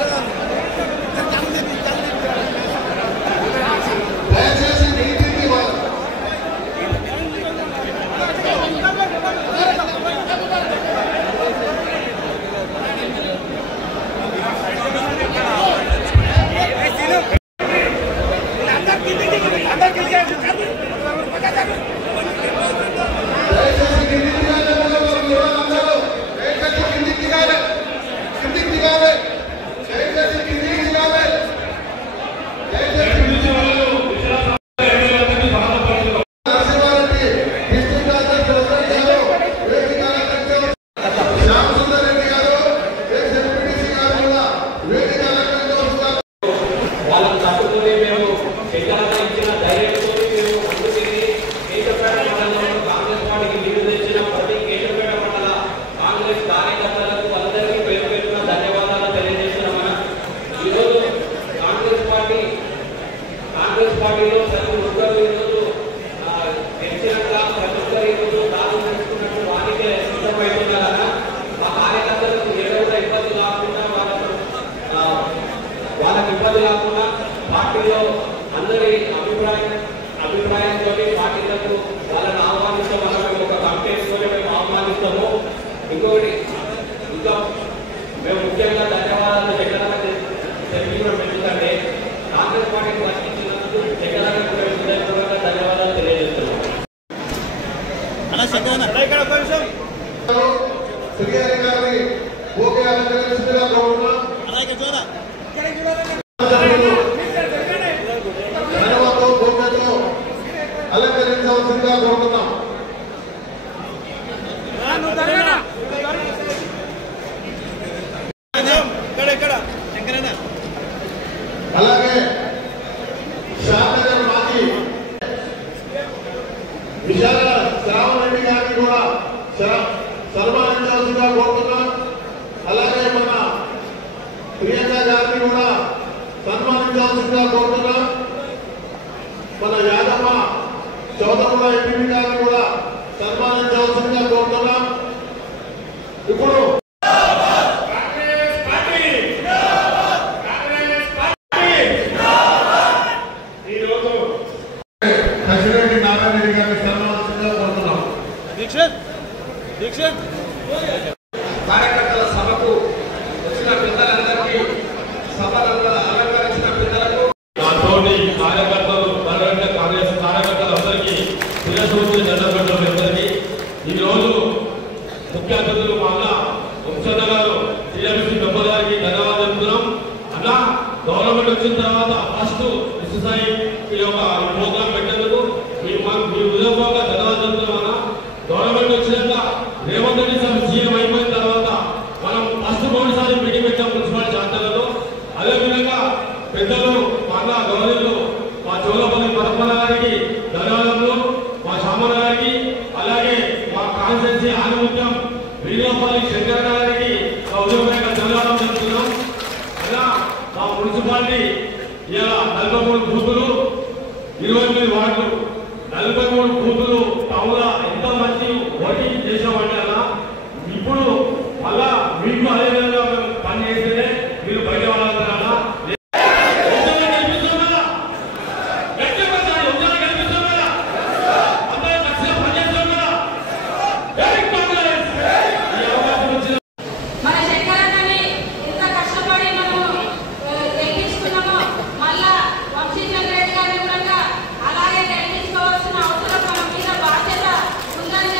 అది ఇంకొకటి ఇంకా మేము ముఖ్యంగా ధన్యవాదాలు జగన్ తెలియజేయడం ఎందుకంటే కాంగ్రెస్ పార్టీని వర్తించినందుకు జగన్ కూడా హృదయపూర్వకంగా ధన్యవాదాలు తెలియజేస్తున్నాం. అలంకరించవలసిందిగా కోరుతున్నాం. అలాగే శాంతనగర్ మాజీ విశాల శ్రావణ్ రెడ్డి గారిని కూడా సన్మానించవలసిందిగా కోరుతున్నాం. అలాగే మన ప్రియాంక గారిని కూడా సన్మానించవలసిందిగా కోరుతున్నాం. మన యాదమ్మ చౌదరుల ఎంపీ గారిని కూడా సన్మానించవలసిందిగా కోరుతున్నాం. ఇప్పుడు ఈరోజు కసిరెడ్డి నారాయణ గారిని సన్మానించగా కోరుతున్నాం. కార్యకర్తల సభకు వచ్చిన పెద్దలందరికీ సభలంతా అలంకరించిన పెద్దలకు నాతోటి కార్యకర్తలు కాంగ్రెస్ కార్యకర్తలందరికీ శిరస్సు చంద్రబాబు ఈరోజు ముఖ్య అతిథులు మా అన్న వంశన్న గారు టీఎంసీ మెంబర్ గారికి ధన్యవాదాలు చెప్తున్నాం. అన్న గవర్నమెంట్ వచ్చిన తర్వాత ఫస్ట్ ఎస్ఎస్ఐ యొక్క ప్రోగ్రాం పెట్టేందుకు మీ హృదయపూర్వకంగా ధన్యవాదాలు చెప్తున్నాం. అన్న గవర్నమెంట్ వచ్చినాక రేవంత్ రెడ్డి సార్ సీఎం అయిపోయిన తర్వాత మనం ఫస్ట్ మూడుసారి మీటింగ్ పెట్టాం మున్సిపాలిటీ చార్టర్లలో. అదేవిధంగా పెద్దలు మా అన్న గవర్నర్లు మా చోళపల్లి పరపన గారికి ధన్యవాదాలు, మా శామల గారికి, అలాగే మా కాన్స్టిట్యూన్సీ ఆనుముత్యం వీరపల్లి శంకర్ గారికి ఉద్యోగంగా ధన్యవాదాలు చెప్తున్నాం. అలా మా మున్సిపాలిటీ ఇలా 43 బూతులు 28 వార్డులు 43 బూతులు టౌన్ల ఎంత మంచి ఓటింగ్ చేసామంటే అలా ఇప్పుడు మళ్ళా మీకు అదేవిధంగా మేము పని చేస్తేనే మీరు బయట వాళ్ళంటారా అలాగే గెలిపించుకోవాల్సిన అవసరం మన మీద బాధ్యత ఉందని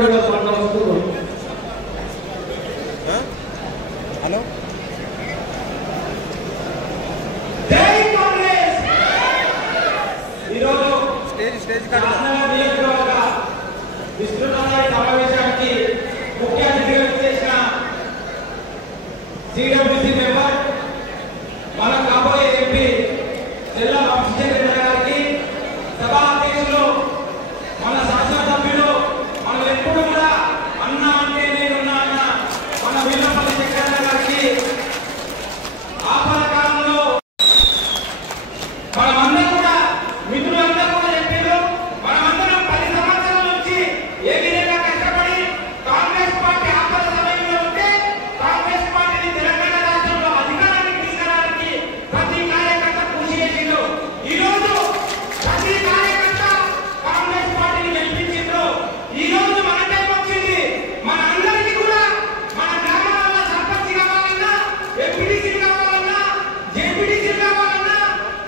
విస్తృతంగా పట్టవస్తూ హలో జై కాంగ్రెస్. ఈరోజు స్టేజ్ నియోజకవర్గ విస్తృతమైన సమావేశానికి ముఖ్య అతిథిగా చేసిన సిడబ్ల్యూసీ మెంబర్ మన కాబోయే ఎంపీ చెల్ల వంశీచంద్ర గారికి, సభా అధ్యక్షులు మన శాసనసభ్యులు మనం ఎప్పుడు కూడా అన్న అంటే నేనున్నా అన్న మన వీళ్ళపల్లి శంకరన్న గారికి, ఆపద కాలంలో మనమందరం కూడా మిత్రులందరూ కూడా చెప్పారు. మనమందరం 10 సంవత్సరాల నుంచి ఏ విధంగా కష్టపడి కాంగ్రెస్ పార్టీ ఆపద సమయంలో ఉంటే కాంగ్రెస్ పార్టీని తెలంగాణ రాష్ట్రంలో అధికారానికి తీసుకురావడానికి ప్రతి కార్యకర్త కృషి చేసిండు. ఈ రోజు ప్రతి కార్యకర్త కాంగ్రెస్ పార్టీని గెలిపించిండ్రు. ఈ రోజు మన టైం వచ్చింది. మన అందరికీ కూడా మన గ్రామాలలో సర్పంచ్ కావాలన్నా, ఎంపీటీసీ కావాలన్నా, జేపీటీసీ కావాలన్నా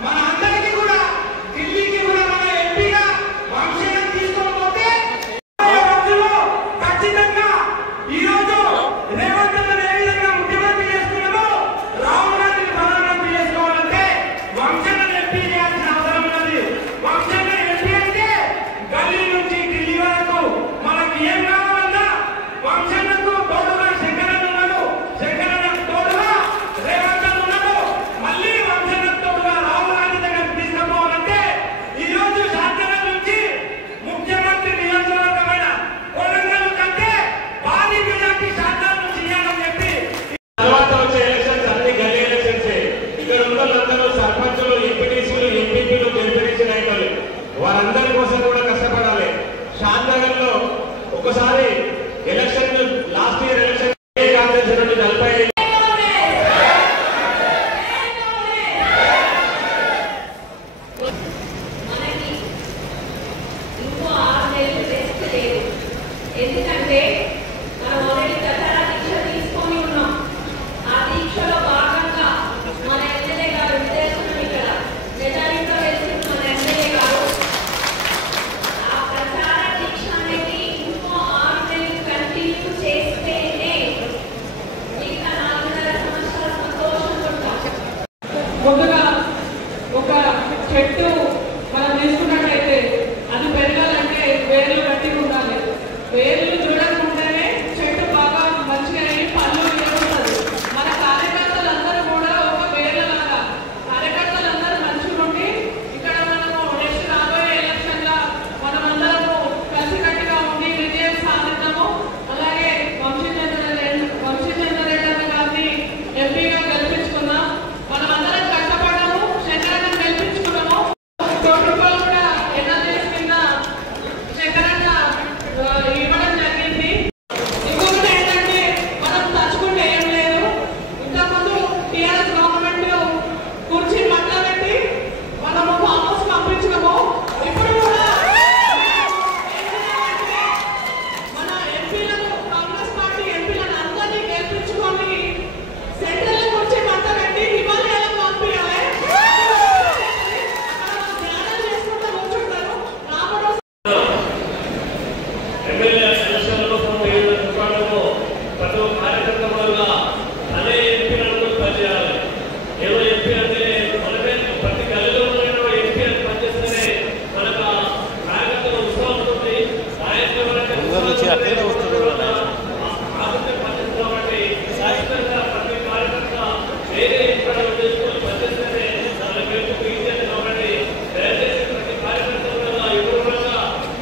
మన అందరికీ కూడా ఢిల్లీకి కూడా మన ఎంపీగా వంశీని తీసుకొని పోతే రోజుల్లో ఖచ్చితంగా ఈ రోజు రేవంత్ రెడ్డి ఏ విధంగా ముఖ్యమంత్రి చేసుకున్నామో రాహుల్ గాంధీని ప్రధానమంత్రి చేసుకోవాలంటే వంశీని ఎంపీ చేయాల్సిన అవసరం ఉన్నది. వంశీని ఎంపీ అంటే గల్లీ నుంచి ఢిల్లీ వరకు మనకి ఏం కావాలన్నా వంశీకు తోడుగా శంకరన్న ఉన్నాడు, శంకరన్నకు తోడుగా రేవంత్ రెడ్డి ఉన్నాడు, మళ్ళీ వంశీకి తోడుగా రాహుల్ గాంధీ దగ్గరికి తీసుకుపోవాలంటే ఈ రోజు శాసనం నుంచి ముఖ్యమంత్రి నియోజకవర్గమైన కొడంగల్ కంటే భారీ మెజార్టీ శాసనం నుంచి ఇవ్వాలని చెప్పి తర్వాత వచ్చే ఎలక్షన్స్ అన్ని గల్లీ ఎలక్షన్స్. ఇక్కడ ఉన్న వాళ్ళందరూ సర్పంచులు, ఎంపీటీసీలు, ఎంపీపీలు, జెడ్పీటీసీ నాయకులు వారందరి కోసం కూడా కష్టపడాలి. షాద్నగర్ లో ఒకసారి election last year election Congress నుండి 45 మనకి ఇంకో 6 నెలలు రెస్ట్ లేదు. ఎందుకంటే మనం ఆల్రెడీ దసరా దీక్ష తీసుకొని ఉన్నాం. ఆ దీక్షలో భాగంగా మన ఎమ్మెల్యే గారు విదేశం ఇక్కడ మెజారిటీలో వెళ్తున్న మన ఎమ్మెల్యే గారు ఆ ప్రచార దీక్ష అనేది ఇంకో 6 నెలలు కంటిన్యూ చేస్తేనే మిగతా 4.5 సంవత్సరాల సంతోషంగా ఉంటాం. ముందుగా ఒక చెట్టు మనం తీసుకున్నట్టయితే అది పెరగాలంటే వేర్లు గట్టిగా ఉండాలి. వేర్లు చూడకుండానే చెట్టు బాగా మంచిగా అయ్యి పళ్ళు ఎదుగుతుంది. మన కార్యకర్తలందరూ కూడా ఒక వేర్లలాగా కార్యకర్తలందరూ మంచిగా ఉండి ఇక్కడ మనము నెక్స్ట్ రాబోయే ఎలక్షన్లో మనమందరము కలిసికట్టుగా ఉండి విజయం సాధిద్దాము. అలాగే వంశీచంద్ర రెడ్డి గారిని ఎంపీగా గెలిపించుకుందాం. మనమందరం కష్టపడ్డాము, శంకరన్న గెలిపించుకున్నాము. ₹1 కూడా ఎన్ఆర్జీఎస్ కింద శంకరన్న ఇవ్వడం జరిగింది. ఇంకొకటి ఏంటంటే మనం తలుచుకుంటే ఏం లేదు. ఇంతకుముందు టీఆర్ఎస్ గవర్నమెంట్ కుర్చీ పక్కబెట్టి మనము ఫామ్ హౌస్ పంపించినాము. ఇప్పుడు కూడా మన ఎంపీలను కాంగ్రెస్ పార్టీ ఎంపీలను అందరినీ గెలిపించుకొని సెంట్రల్ కుర్చీ పక్కబెట్టి హిమాలయాలకు పంపించాలి. ధ్యానం చేసుకుంటూ కూర్చుంటారు. రాబోయే ఎమ్మెల్యే ఎలక్షన్లలో పోరాటము ప్రతి ఒక్క కార్యకర్త వల్ల అదే ఎంపీలను పనిచేయాలి. ఏదో ఎంపీ అంటే మనమే ప్రతి గల్లీలో ఉన్న ఎంపీ అని పనిచేస్తేనే మనకు కార్యకర్తల ఉత్సవం ఉంటుంది. సాయంత్రం వరకు ఆసక్తి పనిచేస్తుంది కాబట్టి శాశ్వతంగా ప్రతి కార్యకర్త వేరే ఇక్కడ చేసుకొని పనిచేస్తేనే మన గెలుపుకు ఈజీ కాబట్టి దయచేసి ప్రతి కార్యకర్త వల్ల ఎవరు కూడా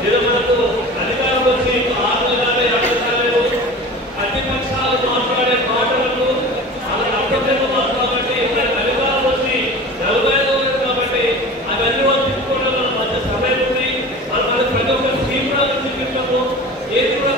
ఏదో మనకు అధికారం వచ్చి 6 నెలలు 5 నెలలు ప్రతిపక్షాలు మాట్లాడే మాటలకు అలా అర్థం కాబట్టి మనకు అధికారం వచ్చి 45 రోజులు కాబట్టి అవన్నీ వాళ్ళు తీసుకోవడం మధ్య సమయం ఉంది. మనం ప్రతి ఒక్క స్కీమ్ కూడా చూపిస్తాము. ఏది కూడా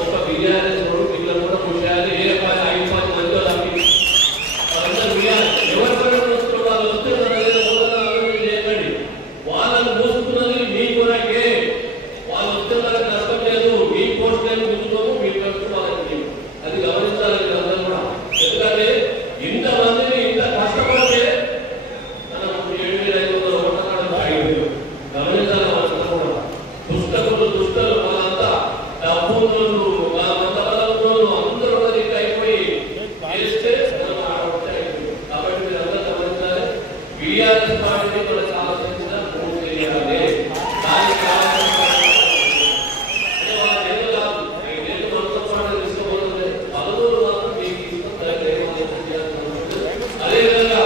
ఒక్క బిర్యానీ పిల్లలు కూడా పుట్టాలి. ఏ రకాల 5-10 మంది వాళ్ళందరూ బిర్యానీ ఎవరు వాళ్ళు వస్తే చేయకండి. వాళ్ళని మోసుకున్నది మీ కొరకే. వాళ్ళు వస్తే వాళ్ళకి నష్టం లేదు. మీ పోస్ట్ కూర్చున్నాము మీకు వాళ్ళకి అది గమనించాలి అందరూ కూడా. ఎందుకంటే ఇంతమందిని ఇంత కష్టపడితే మనం 7,500 వంటకాలు ఆగిపోయాం. గమనించాలి వాళ్ళందరూ కూడా. దుష్టలు వాళ్ళంతా డబ్బులు వాళ్ళంతా అందరూ కూడా అయిపోయి చేస్తే మనం అయిపోయాం. కాబట్టి మీరు అందరూ గమనించాలి. బీఆర్ఎస్ పార్టీ మనకు ఆలోచించిన పూర్తి చేయాలి. దానికి అదేవిధంగా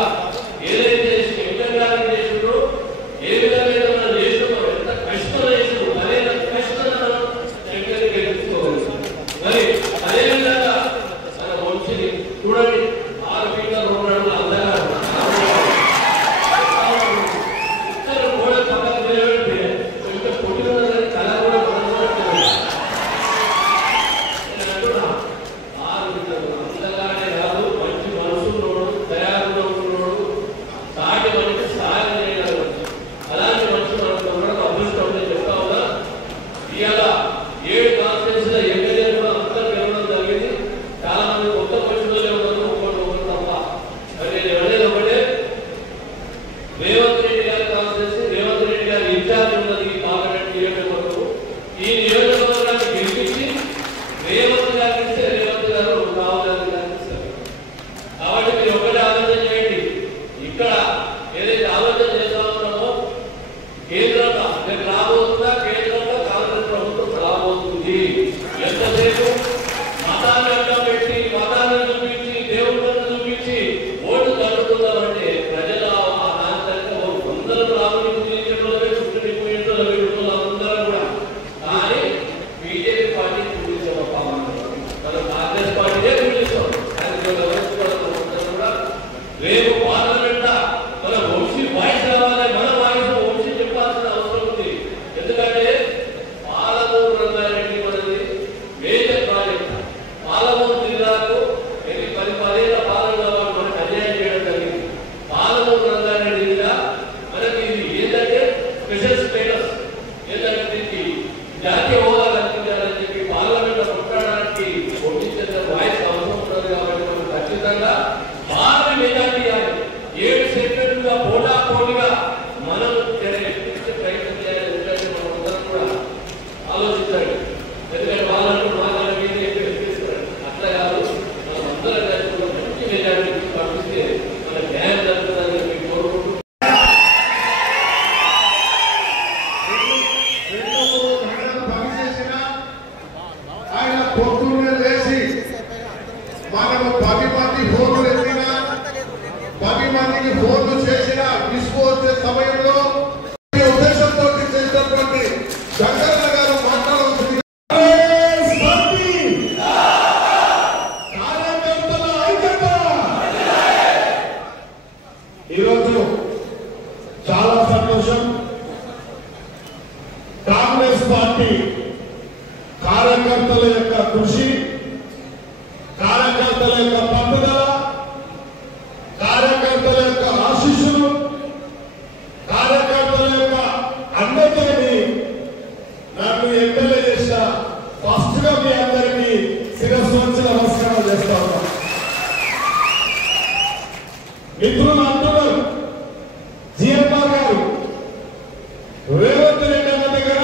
ఏదైతే వెంకటగారి చేసిందో ఏ విధంగా మనం చేసినామో ఎంత కష్టం చేసినామో అదే కష్టం వెంకటకి తెలుసుకోవాలి. మరి అదేవిధంగా మన వంశీని చూడండి 6 ఫీట్ల 2 అడుగుల అందగా ఇద్దరు కూడా పక్కకు నిలబెట్టి ఇంకా పుట్టిన కళ కూడా మనం అంటున్నా 6 ఫీట్ల అందగానే కాదు, మంచి మనసులోడు తయారులో ఉన్నోడు సాటి మనిషి సహాయం చేయగలరు. అలాంటి మనిషి మనకు ఉండడం అదృష్టం అని చెప్తా ఉన్నా. ఇవాళ 7 కాన్ఫరెన్స్ ఎమ్మెల్యే కూడా అందరూ గెలవడం జరిగింది. చాలా మంది కొత్త పరిస్థితుల్లో ఉన్నారు. ఒకటి తప్ప మరి నేను ఎవరైనా ఒకటే రేవంత్ రెడ్డి గారి కాన్ఫరెన్స్ రేవంత్ రెడ్డి గారి ఇన్ఛార్జ్ ఉన్నది ఈ పార్లమెంట్ నియోజకవర్గం. ఈ నియోజకవర్గాన్ని గెలిపించి రేవంత్ గారికి ఇస్తే రేవంత్ గారు రాహుల్ గాంధీ గారికి ఇస్తారు. కాబట్టి మీరు ఒకటే ఆలోచన చేయండి. ఇక్కడ ఏదైతే ఆలోచన చేస్తా ఉన్నామో కేంద్రంలో రేపు రాబోతుందా, కేంద్రంలో కాంగ్రెస్ ప్రభుత్వం రాబోతుంది. ఎంతసేపు మతాన్ని అడ్డం పెట్టి మతాన్ని చూపించి దేవుళ్ళను చూపించి ఓటు తగ్గుతుందామంటే ప్రజల ఆంతరిక అందరూ రాముని పూజించడంలో చుట్టూ పూజించడం అందరూ కూడా. కానీ బీజేపీ పార్టీ పూజించాం మనం కాంగ్రెస్ పార్టీయే పూజిస్తాం. రేపు పార్లమెంట్ మన వంశీ వాయిస్ రావాలి. మన వాయిస్ వంశీ చెప్పాల్సిన అవసరం ఉంది. ఎందుకంటే పాలమూరు రంగారెడ్డి మనది మేజర్ ప్రాజెక్ట్. పాలమూరు జిల్లాకు 10 ఏళ్ల పాలనలో మనకు అన్యాయం చేయడం జరిగింది. పాలమూరు రంగారెడ్డి జిల్లా మనకి ఇది ఏంటంటే స్పెషల్ స్టేటస్ ఏంటంటే దీనికి జాతీయ హోదా కల్పించాలని చెప్పి పార్లమెంట్ కొట్టడానికి వంశీ వాయిస్ అవసరం ఉంటుంది. కాబట్టి మనం ఖచ్చితంగా భారీ మెజార్టీ 7 సెక్టర్లుగా పోటాపోటీగా మనం ప్రయత్నం చేయాలి. ఎందుకంటే మనం అందరం కూడా ఆలోచించాలి. ఎందుకంటే వాళ్ళంటూ మాట్లాడే మీద ఎక్కిస్తారు. అట్లా కాదు, మనం అందరం కలిసి మంచి మెజార్టీ పంపిస్తే మన న్యాయం జరుగుతుందని చెప్పి కోరుకుంటూ ఆయన పొద్దున్నే లేచి మనము 10 మంది ఫోన్లు ఎత్తినా 10 మందికి ఫోన్లు చేసినా తీసుకువచ్చే సమయంలో ఉద్దేశంతో చేసినటువంటి శంకరన్న గారు మాట్లాడవలసింది. ఈరోజు చాలా సంతోషం. కాంగ్రెస్ పార్టీ కార్యకర్తల యొక్క కృషి, కార్యకర్తల యొక్క పట్టుదల, కార్యకర్తల యొక్క ఆశీస్సులు, కార్యకర్తల యొక్క అండతోని నన్ను ఎమ్మెల్యే చేసిన ఫస్ట్ గా మీ అందరికీ శిరస్సు వచ్చి నమస్కారం చేస్తా ఉన్నా. మిత్రులు అంటున్నారు జిఎంఆర్ గారు రేవంత్ రెడ్డి అన్న దగ్గర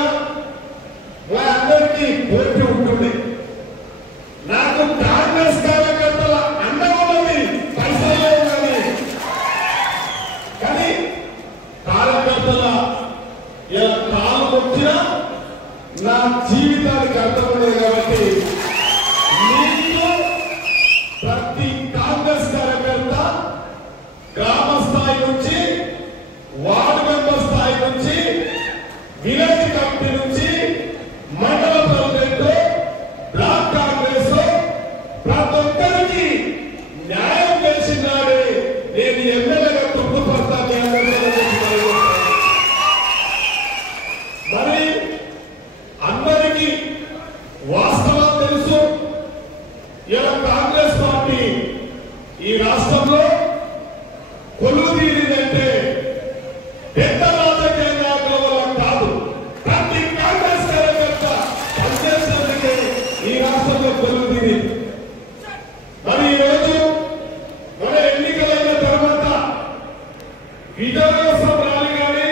అందరికీ పోటీ ఉంటుంది. తెలుసు. ఇలా కాంగ్రెస్ పార్టీ ఈ రాష్ట్రంలో కొలువు తీరిందంటే పెద్ద రాజకీయ నాయకుల వల్ల కాదు, ప్రతి కాంగ్రెస్ కార్యకర్త పనిచేసేందుకే ఈ రాష్ట్రంలో కొలువు తీరింది. మరి ఈరోజు మన ఎన్నికలైన తర్వాత విజయోత్సవ ర్యాలీ కానీ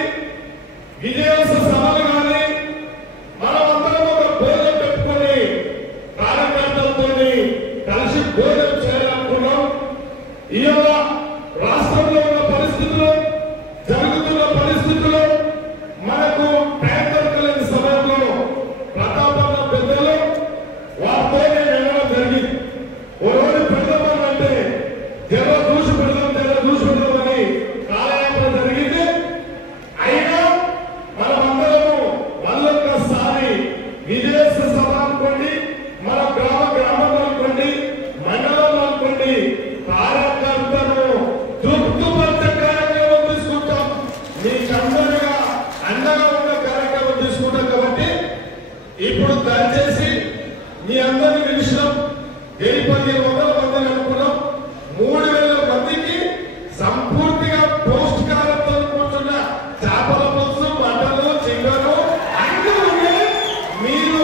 విజయోత్సవ సభలు కానీ మనమందరం ఒక భోజనం పెట్టుకొని కార్యకర్తలతో కలిసి భోజనం చేయాలనుకున్నాం. ఇవాళ రాష్ట్రంలో ఉన్న పరిస్థితులు, జరుగుతున్న పరిస్థితులు మనకు టైం దొరకలేని సమయంలో ప్రతాపన్న పెద్దలు వారితో వెళ్ళడం జరిగింది. ఓ రోజు పెడదామనంటే జనం చూసి పెడదామని కాలయాత్ర జరిగింది. అయినా మనమందరము మళ్ళొక్కసారి విజయోత్సవ సభ అనుకోండి, మన గ్రామంలో అనుకోండి, మండలంలో అనుకోండి, కార్యకర్తను తృప్తిపరిచే కార్యక్రమం తీసుకుంటాం. మీకందరుగా అండగా ఉన్న కార్యక్రమం తీసుకుంటాం. కాబట్టి ఇప్పుడు దయచేసి మీ అందరినీ పిలిచినాం. 1500 మందిని అనుకున్నాం. 3000 మందికి సంపూర్తిగా పౌష్టికాలతో కూర్చున్న చేపల పులుసు, మటను, చికెను అన్ని ఉన్నాయి. మీరు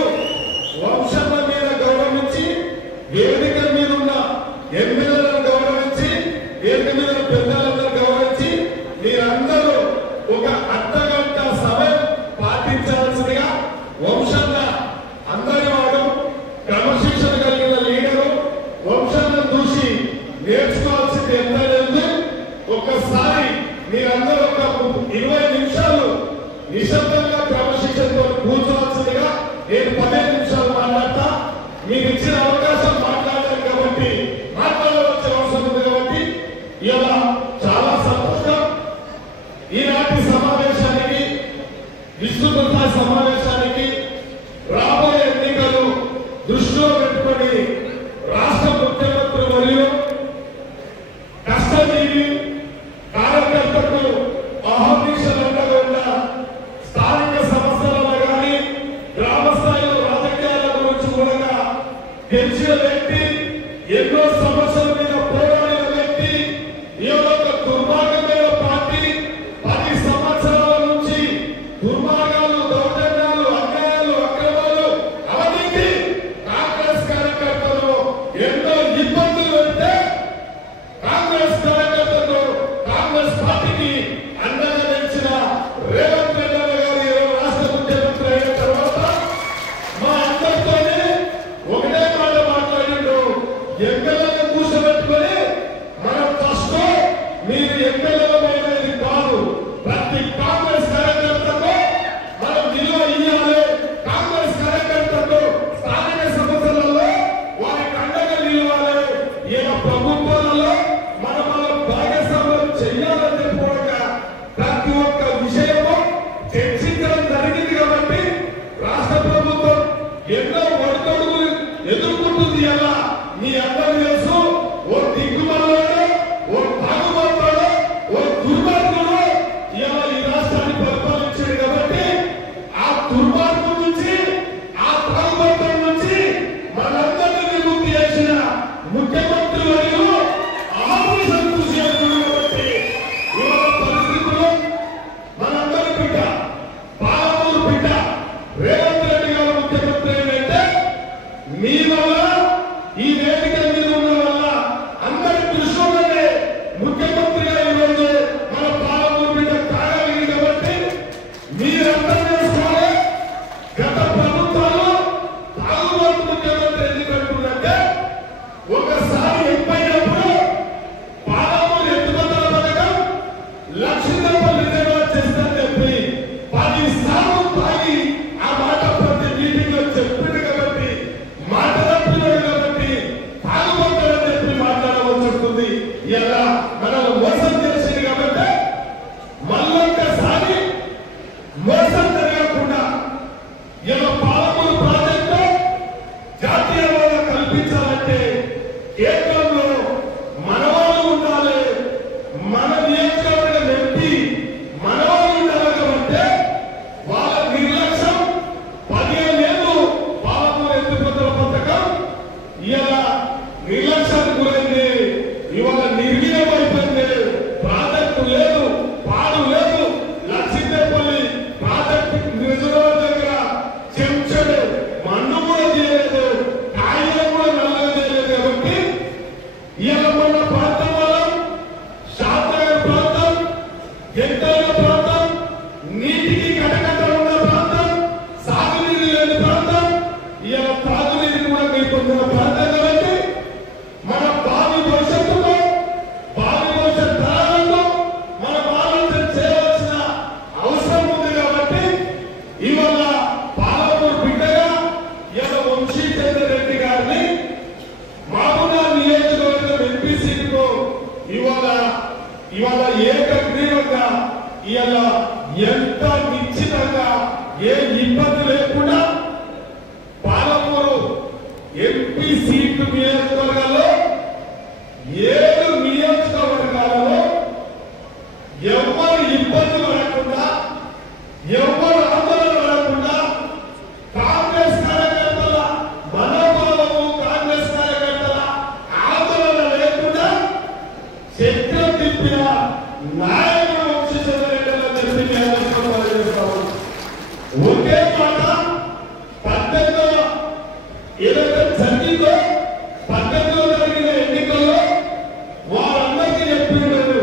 వంశంల మీద గౌరవించి, వేదిక మీద ఉన్న ఎమ్మెల్యేలను గౌరవించి, వేదిక మీద ఉన్న పెద్దలందరూ గౌరవించి మీరందరూ ఒక అర్ధగంట సమయం పాటించాల్సిందిగా వంశంల అందరి వాడు క్రమశిక్షణ కలిగిన లీడరు వంశాలను చూసి నేర్చుకోవాల్సింది ఎంత లేదు. ఒక్కసారి మీరందరూ ఒక 20 నిమిషాలు నిశ్శబ్దంగా క్రమశిక్షణతో కూర్చోవాల్సిందిగా నేను 15 నిమిషాలు మాట్లాడతా. మీకు ఇచ్చిన అవకాశం మాట్లాడాను కాబట్టి మాట్లాడవలసిన అవసరం ఉంది. కాబట్టి ఇలా చాలా సంతోషం. ఈనాటి సమావేశానికి, విస్తృత సమావేశానికి రాబోయే ఎన్నికలు దృష్టిలో పెట్టుకొని రాష్ట్ర ముఖ్యమంత్రి మరియు కష్టజీవి కార్యకర్తకు అహర్నిశలంగా ఉన్న స్థానిక సమస్యలలో కానీ గ్రామ స్థాయిలో రాజకీయాల గురించి కూడా తెలిసిన వ్యక్తి, ఎన్నో సమస్యల మీద పోరాడిన వ్యక్తి, ఈ యొక్క దుర్మార్గమైన పార్టీ 10 సంవత్సరాల నుంచి దుర్మార్గాలు, దౌర్జన్యాలు, అన్యాయాలు, అక్రమాలు అవన్నీ కాంగ్రెస్ కార్యకర్తలు ఎన్నో ఇబ్బందులు పెడితే కాంగ్రెస్ కార్యకర్తలు కాంగ్రెస్ పార్టీకి అండగా నిలిచిన రేవంత్ రెడ్డి గారు రాష్ట్ర ముఖ్యమంత్రి అయిన తర్వాత మా అందరితోనే ఒకటే మాట మాట్లాడిండు. ఎమ్మెల్యేలను కూర్చోబెట్టుకొని మనం ఫస్ట్ మీరు ఎమ్మెల్యేలమైనది కాదు, ప్రతి కాంగ్రెస్ కార్యకర్తకు మనం విలువ ఇవ్వాలి. కాంగ్రెస్ కార్యకర్తకు స్థానిక సమస్యలలో వారికి అండగా నిలవాలి. ఈ ప్రభుత్వాలలో మనం భాగస్వామ్యం చేయాలని చెప్పుకోక ప్రతి ఒక్క విషయము చర్చించడం జరిగింది. కాబట్టి రాష్ట్ర ప్రభుత్వం ఎన్నో ఒడిదొడుగులు ఎదుర్కొంటుంది. అలా మీ అందరూ తెలుసు. ఓ దిగ్గుమల్లోనే, ఓ తాగుబోతాడు, ఓ దుర్మార్గుడు ఇలా ఈ రాష్ట్రాన్ని పరిపాలించాడు. కాబట్టి ఆ దుర్మార్గం నుంచి, ఆ తాగుబోతం నుంచి మనందరినీ విముక్తి చేసిన ముఖ్యమంత్రి మరియు అహర్నిశలు కృషి చేస్తున్నారు. కాబట్టి ఇవాళ పరిస్థితుల్లో మనందరి బిడ్డ, పాలమూరు బిడ్డ రేవంత్ రెడ్డి గారు ముఖ్యమంత్రి ఏంటంటే మీ వల్ల, ఈ వేదిక మీద ఉన్న వల్ల అందరి దృష్టిలోనే ముఖ్యమంత్రిగా ఈరోజు మన పాలమూరు బిడ్డ కాగలిగింది. కాబట్టి మీరందరూ చేసుకోవాలి. గత ప్రభుత్వాలు తాగుబోతు ముఖ్యమంత్రి ఎందుకు అంటున్నారంటే ఒకసారి ఎంపైనప్పుడు పాలమూరు ఎత్తుగొత్తల పథకం లక్షణపల్లి రిజర్వ్ చేస్తారని చెప్పి 10 సార్లు తాగి ఆ మాట ప్రతి మీటింగ్ లో చెప్పింది. కాబట్టి మాట తప్పినాడు. కాబట్టి తాగుబోతాడని చెప్పి మాట్లాడవలసి ఉంటుంది. ఇలా మనం మోసం చేసింది. కాబట్టి మళ్ళొక్కసారి మోసం జరగకుండా ఇలా పాలమూరు ప్రాజెక్టు జాతీయ హోదా కల్పించాలంటే కేంద్రంలో మనవాళ్ళు ఉండాలి, మన నియోజకవర్గం ఎంపీ మనవాళ్ళు ఉండాలి. కాబట్టి వాళ్ళ నిర్లక్ష్యం 15 ఏళ్ళు పాలమూరు ఎత్తిపోతల పథకం ఎంపీ సీటు నియోజకవర్గాల్లో 7 నియోజకవర్గాలలో ఎవరు ఇబ్బంది పడకుండా, ఎవరు ఆందోళన పడకుండా, కాంగ్రెస్ కార్యకర్తల మనోభావము, కాంగ్రెస్ కార్యకర్తల ఆందోళన లేకుండా చక్రం తిప్పిన నాయకుడు వంశీచంద్రరెడ్డి చెప్పి చేస్తాము. ఒకే మాట 18వ జరిగిందో 18వ జరిగిన ఎన్నికల్లో వారందరికీ చెప్పిండు,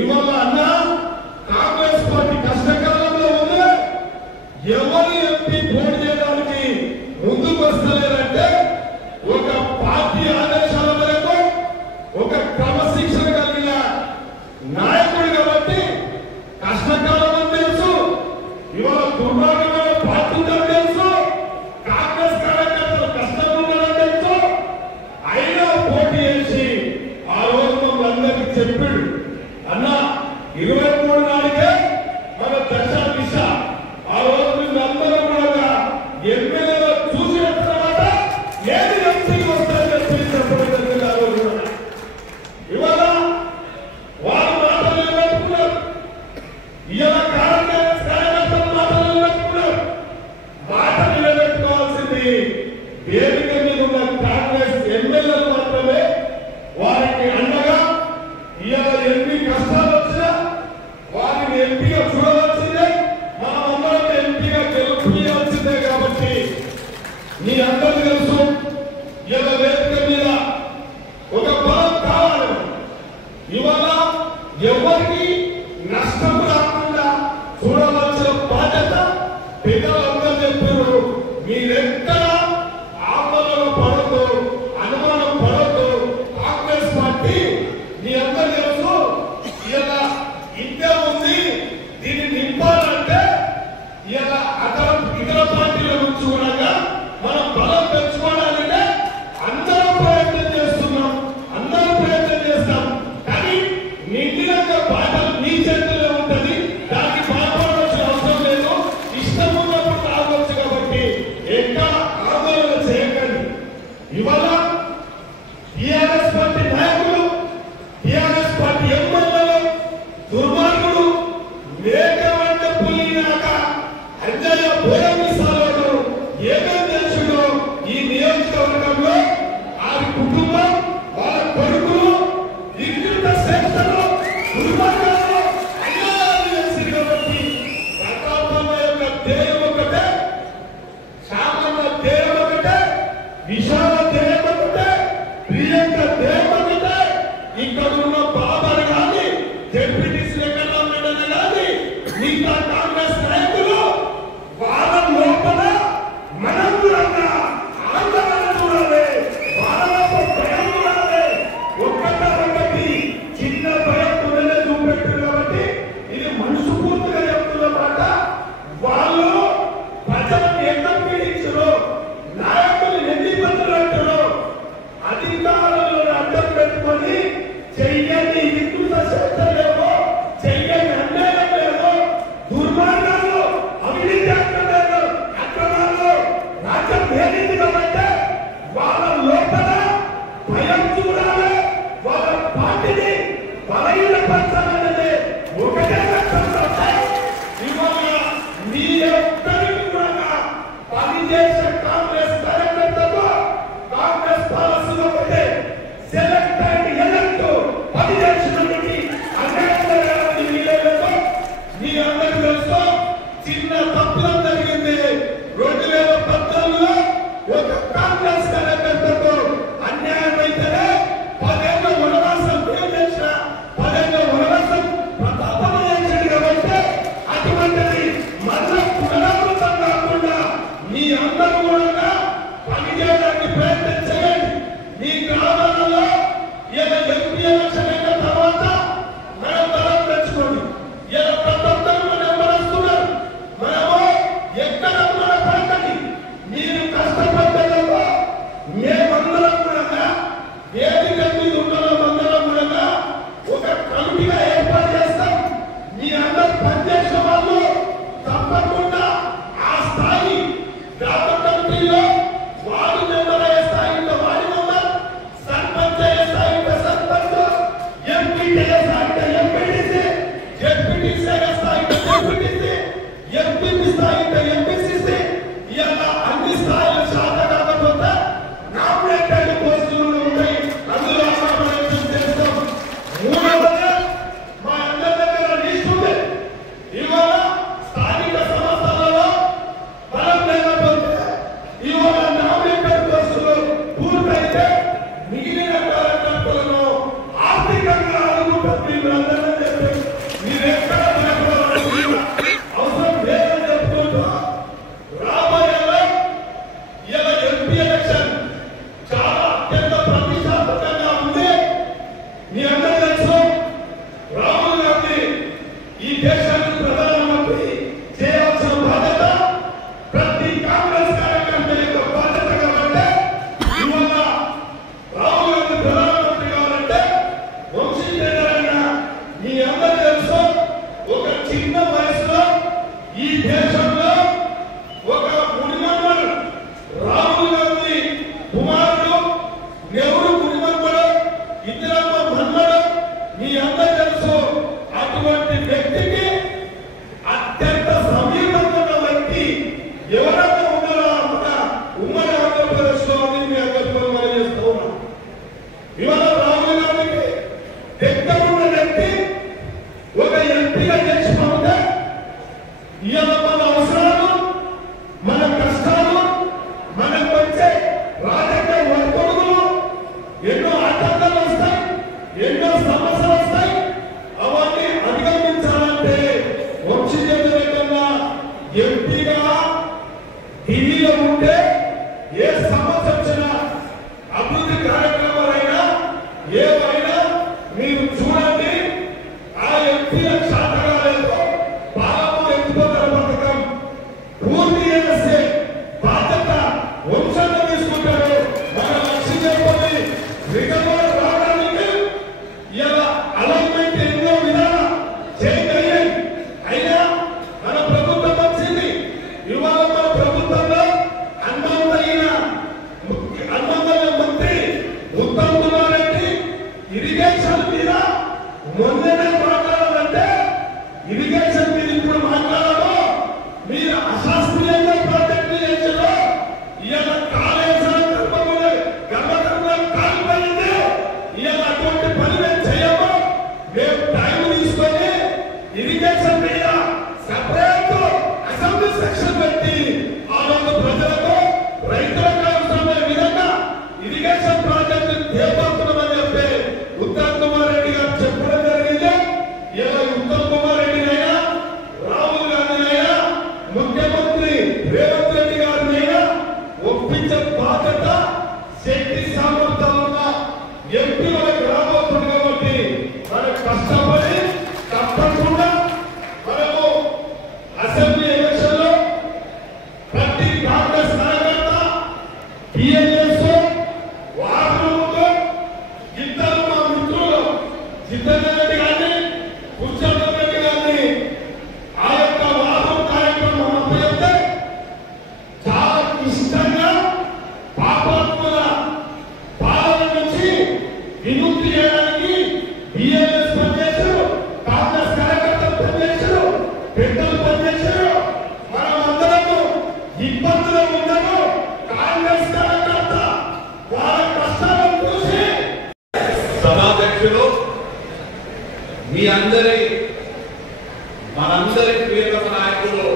ఇవాళ అన్న కాంగ్రెస్ పార్టీ కష్టకాలంలో ఉంది, ఎవరు ఎంపీ పోటీ చేయడానికి ముందుకు వస్తలేరంటే ఒక పార్టీ ఆదేశాల మేరకు ఒక క్రమశిక్షణ కలిగిన నాయకుడు కాబట్టి కష్టకాలం అని తెలుసు, ఇవాళ దుర్మార్గమైన పార్టీ ఉందని తెలుసు, కాంగ్రెస్ కార్యకర్తలు కష్టంగా ఉన్నారని తెలుసు, అయినా పోటీ చేసి ఆ రోజు మమ్మల్ని అందరికీ చెప్పాడు, అన్న 23 నాటికే మన దశ దిశ, ఆ రోజు మీరు అందరూ కూడా ఎమ్మెల్యేలో చూసిన తర్వాత ఏది ఎంపీకి వస్తారని చెప్పి చెప్పడం జరిగింది. ఆ రోజు ఇవాళ వారు మాటలు నిలబెట్టుకున్నారు, ఇవాళ కాంగ్రెస్ కార్యకర్తలు మాటలు నిలబెట్టుకున్నారు. మాట నిలబెట్టుకోవాల్సింది వేదిక మీద ఉన్న కాంగ్రెస్ ఎమ్మెల్యేలు మాత్రమే. వారికి అండగా ఇవాళ ఎన్ని కష్టాలు వచ్చినా వారిని ఎంపీగా చూడవలసిందే, మనమందరం ఎంపీగా గెలుపుకోవాల్సిందే. కాబట్టి మీ అందరూ తెలుసు, ఇవాళ వేదిక మీద ఒక బలం కావాలి. ఇవాళ ఎవరికి నష్టం రాకుండా చూడవలసిన బాధ్యత పెద్దలందరూ చెప్పారు. మీరెక్కడ ఆందోళన పడద్దు, అనుమానం పడద్దు. కాంగ్రెస్ పార్టీ మీ అందరూ తెలుసు, ఇలా ఇంతే ఉంది, దీన్ని నింపాలంటే ఇలా ఇతర పార్టీల నుంచి కూడా మనం బలం పెంచుకోవాలంటే అందరం ప్రయత్నం చేస్తున్నాం, అందరం ప్రయత్నం చేస్తాం. కానీ నిండినంత బాధలు మీ చేతుల్లో ఉంటుంది, దానికి బాధపడాల్సిన అవసరం లేదు. ఇష్టం ఉన్నప్పుడు రావచ్చు కాబట్టి ఎక్కడ ఆందోళన చేయకండి. ఇవాళ టీఆర్ఎస్ పార్టీ నాయకులు, టీఆర్ఎస్ పార్టీ ఎమ్మెల్యేలు దుర్మార్గుడు మేకవంట పులినాక అంజయ్య భోజనం సాలడు ఏమేం తెలుసుడో ఈ నియోజకవర్గంలో వారి కుటుంబం, వాళ్ళ కొడుకులు వికృత శ్రేష్టలు దుర్మార్గాలు అన్యాయాలు చేసింది. కాబట్టి ప్రతాపమ్మ యొక్క ధ్యేయం ఒకటే, శామన్న ధ్యేయం ఒకటే, విశాల ధ్యేయం ఒకటే, ప్రియాంక ధ్యేయం ఒకటే. ఇక్కడ ఉన్న బాబర్ కానీ జెడ్పీటీసీ వెంకటరామరెడ్డి కానీ మిగతా కాంగ్రెస్ నాయకులు వాళ్ళ లోపల మనం కూడా ఆందోళన చూడాలి, వాళ్ళ లోపల భయం చూడాలి. ఒక్కటి చిన్న భయం కూడా చూపెట్టారు. కాబట్టి ఇది మనస్ఫూర్తిగా చెప్తున్నమాట. వాళ్ళు ప్రజలను ఎంత పీడించరు, నాయకులు ఎన్ని ఇబ్బందులు అంటారు, అధికారులను అడ్డం పెట్టుకొని చెయ్యని వికృత శక్తులేమో, చెయ్యని అన్యాయం లేదో, దుర్మ ప్రతిష్టాత్మకంగా ఉంది. మీ అందరూ తెలుసు రాహుల్ గాంధీ ఈ దేశానికి ప్రధానమంత్రి చేయాల్సిన బాధ్యత ప్రతి కాంగ్రెస్ కార్యకర్త యొక్క బాధ్యత. కాబట్టి ఇవాళ రాహుల్ గాంధీ ప్రధానమంత్రి కావాలంటే వంశీధరంగా మీ అందరూ తెలుసు ఒక చిన్న వయసులో ఈ దేశంలో ఒక మునిమన్మడు రాహుల్ గాంధీ కుమారుడు నెహ్రూ మునిమన్మడు ఇందిరమ్మ మన్మడు మీ అందరూ తెలుసు. అటువంటి వ్యక్తికి అత్యంత సమీపంగా ఉన్న వ్యక్తి ఎవరైనా ఉన్నారా మన ఉమ్మడి ఆంధ్రప్రదేశ్ లో అని మీ అందరితో మనం చేస్తూ ఉన్నాం. ఇవాళ రాహుల్ గాంధీకి దగ్గర ఉన్న వ్యక్తి ఒక ఎంపీగా చేసి పంపితే ఇవాళ మన అవసరాలు మన కష్టాలు మనకు వచ్చే రాజకీయ ఒడిదుడుకులు ఎన్నో ఆటంకాలు వస్తాయి, ఎన్నో సమస్యలు వస్తాయి. అవన్నీ అధిగమించాలంటే వంశీధరంగా ఎంపీగా ఢిల్లీలో ఉంటే ఏ సమస్య వచ్చినా అభివృద్ధి కార్యక్రమాలైనా ఏవైనా మీరు చూడండి. ఆ ఎంపీల శాతకాలతో పాలమూరు ఎత్తిపోతల పథకం పూర్తి చేసే బాధ్యత వంశంగా తీసుకుంటారు. మన లక్ష్యం చెప్పండి రికవర్ రావడానికి ఇలా అలైన్మెంట్ ఎన్నో విధాలు చేయగలిగాయి. అయినా మన ప్రభుత్వం వచ్చింది. ఇవాళ మన ప్రభుత్వంలో అన్నమైన మంత్రి ఉత్తమ్ కుమార్ రెడ్డి ఇరిగేషన్ మీద మొన్ననే మాట్లాడాలంటే ఇరిగేషన్ మీద ఇప్పుడు మాట్లాడాలో మీరు అశాస్త్రీయంగా ప్రాజెక్టు చేసారో ఇవాళ కాళేశ్వరం గర్భంలో కాలిపోయింది. ఇవాళ అటువంటి పని మేము చేయము. మేము టైం తీసుకొని ఇరిగేషన్ మీద సెపరేట్ అసెంబ్లీ సెక్షన్ పెట్టి ఆ రోజు ప్రజలకు రైతులకు అవసరమైన విధంగా ఇరిగేషన్ ప్రాజెక్టు చేపడుతున్నామని చెప్పి ఉత్తమ్ కుమార్ రెడ్డి గారు చెప్పడం జరిగింది. ఇలా ఉత్తమ్ కుమార్ రెడ్డినైనా రాహుల్ గాంధీనైనా ముఖ్యమంత్రి రేవంత్ రెడ్డి గారినైనా ఒప్పించే బాధ్యత శక్తి సామర్థ్యాలు ఉన్న ఎంపీ మనకు రాబోతుంది. కాబట్టి మనం కష్టపడి తప్పకుండా మనము అసెంబ్లీ ఎలక్షన్ లో ప్రతి కాంగ్రెస్ కార్యకర్త టీఎల్ఎస్ వాహనంతో ఇద్దరు మా మిత్రులు జితేందర్ రెడ్డి గారిని కుర్చోన్ రెడ్డి గారిని ఆ యొక్క వాహనం కార్యక్రమం అప్పచెప్తే చాలా ఇష్టంగా పాపాత్మల పాలన నుంచి విముక్తి చేయడానికి బిఎల్ఎస్ పనిచేశారు, కాంగ్రెస్ కార్యకర్తలు పనిచేశారు, పెద్దలు పనిచేశారు. మనం అందరము ఇబ్బందులు ఉన్నాము. కాంగ్రెస్ కార్యకర్త వాళ్ళ కష్టాలను చూసి సభాధ్యక్షులు మీ అందరి మనందరి ప్రియతమ నాయకులు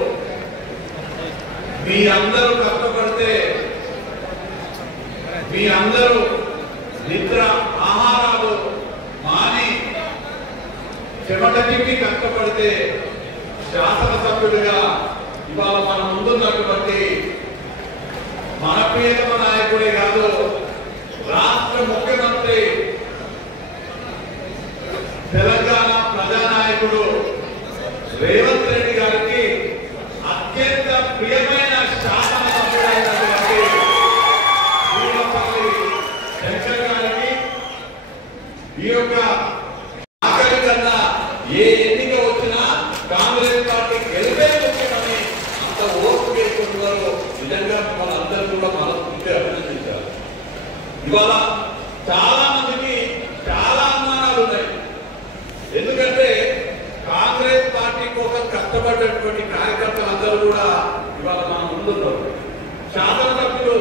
మీ అందరూ కష్టపడితే మీ అందరూ నిద్ర ఆహారాలు మాని చెమటకి కష్టపడితే శాసనసభ్యుడిగా ఇవాళ మన ముందున్నటువంటి మన ప్రియతమ నాయకుడే కాదు రాష్ట్ర ముఖ్యమంత్రి తెలంగాణ ప్రజానాయకుడు రేవంత్ రెడ్డి గారికి అత్యంత ప్రియమైన శాసనసభ్యుడైనటువంటి పూలపల్లి శంకర్ గారికి ఈ యొక్క ఆఖరి కన్నా ఏ ఎన్నిక వచ్చినా కాంగ్రెస్ పార్టీ గెలిపే ముఖ్యమని అంత ఓటు వేసుకుంటున్నారు. నిజంగా మనందరూ కూడా మనస్ఫూర్తిగా అభినందించారు. ఇవాళ చాలా మందికి చాలా అనుమానాలు ఉన్నాయి. ఎందుకంటే కాంగ్రెస్ పార్టీ కోసం కష్టపడ్డటువంటి కార్యకర్తలందరూ కూడా ఇవాళ మనం ముందున్నారు. శాసనసభ్యులు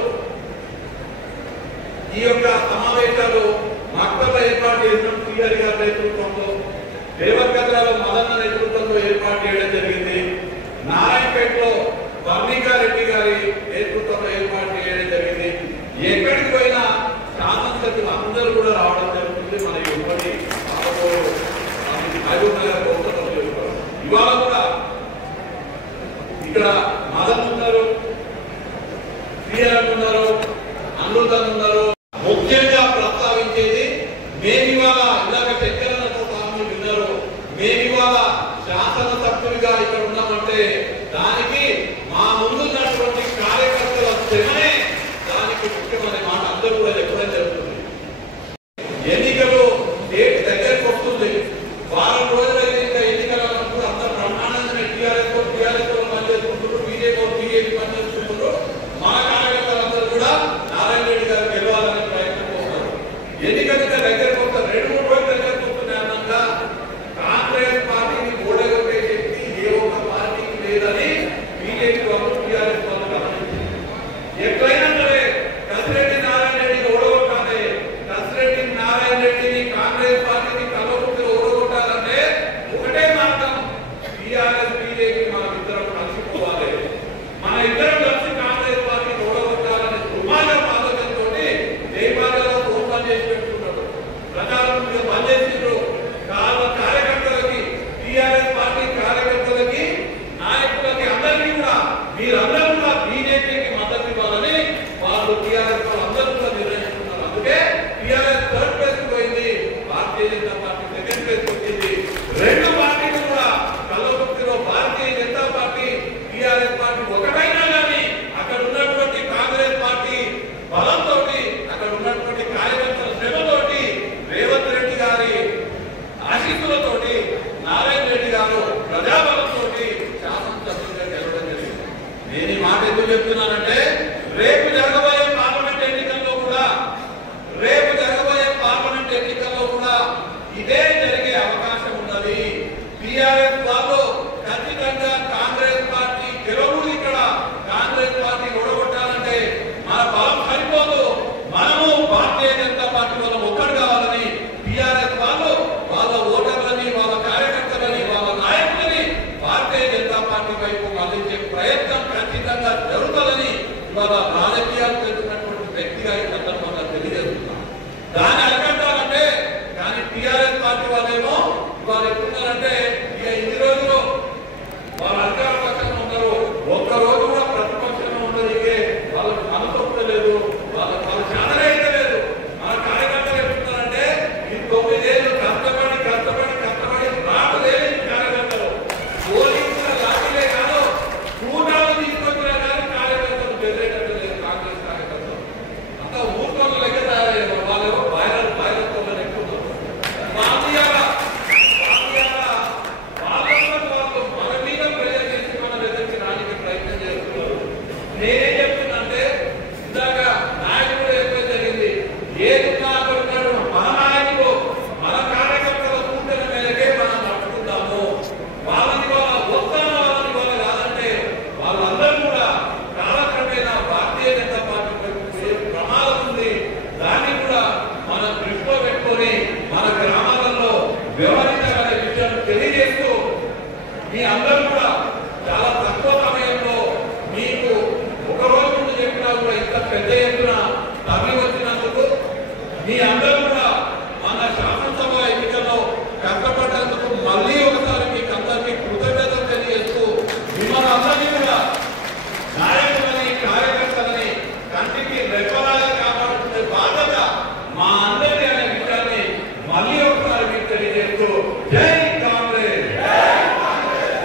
ఈ యొక్క సమావేశాలు మక్తబ ఏర్పాటు చేసిన శ్రీహరి గారి నేతృత్వంలో, దేవగద్రాలో మదన్న నేతృత్వంలో ఏర్పాటు చేయడం జరిగింది. నారాయణపేటలో వర్ణికారెడ్డి గారి నేతృత్వంలో ఏర్పాటు చేయడం జరిగింది. ఎక్కడికి పోయినా శాసనసభ్యులు అందరూ కూడా రావడం జరుగుతుంది. మన యువతి ఇవాళ కూడా ఇక్కడ మదన్ ఉన్నారు, శ్రీహరి ఉన్నారు, అమృతన్ ఉన్నారు. ముఖ్యంగా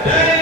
జై